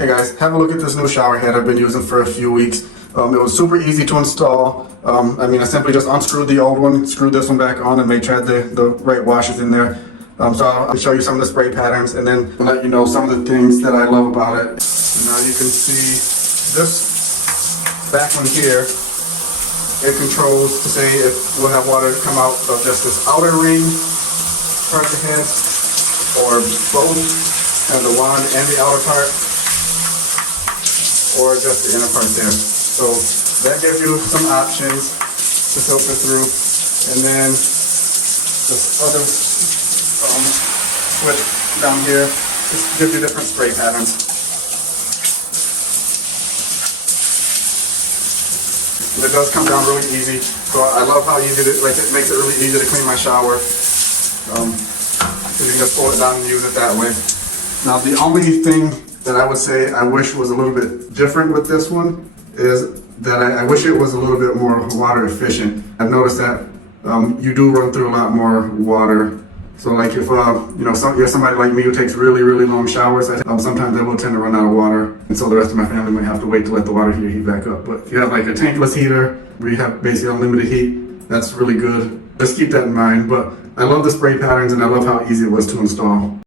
Hey guys, have a look at this new shower head I've been using for a few weeks. It was super easy to install. I simply just unscrewed the old one, screwed this one back on, and made sure I had the right washers in there. So I'll show you some of the spray patterns and then let you know some of the things that I love about it. Now you can see this back one here. It controls to say if we'll have water come out of just this outer ring part of the head, or both, kind of the wand and the outer part, or just the inner part there. So that gives you some options to filter through. And then this other switch down here just gives you different spray patterns. And it does come down really easy. So I love how easy it makes it really easy to clean my shower. You can just pull it down and use it that way. Now the only thing that I would say I wish was a little bit different with this one is that I wish it was a little bit more water efficient. I've noticed that you do run through a lot more water. So like if you're somebody like me who takes really long showers, sometimes I will tend to run out of water, and so the rest of my family might have to wait to let the water heater heat back up. But if you have like a tankless heater where you have basically unlimited heat, that's really good. Just keep that in mind. But I love the spray patterns and I love how easy it was to install.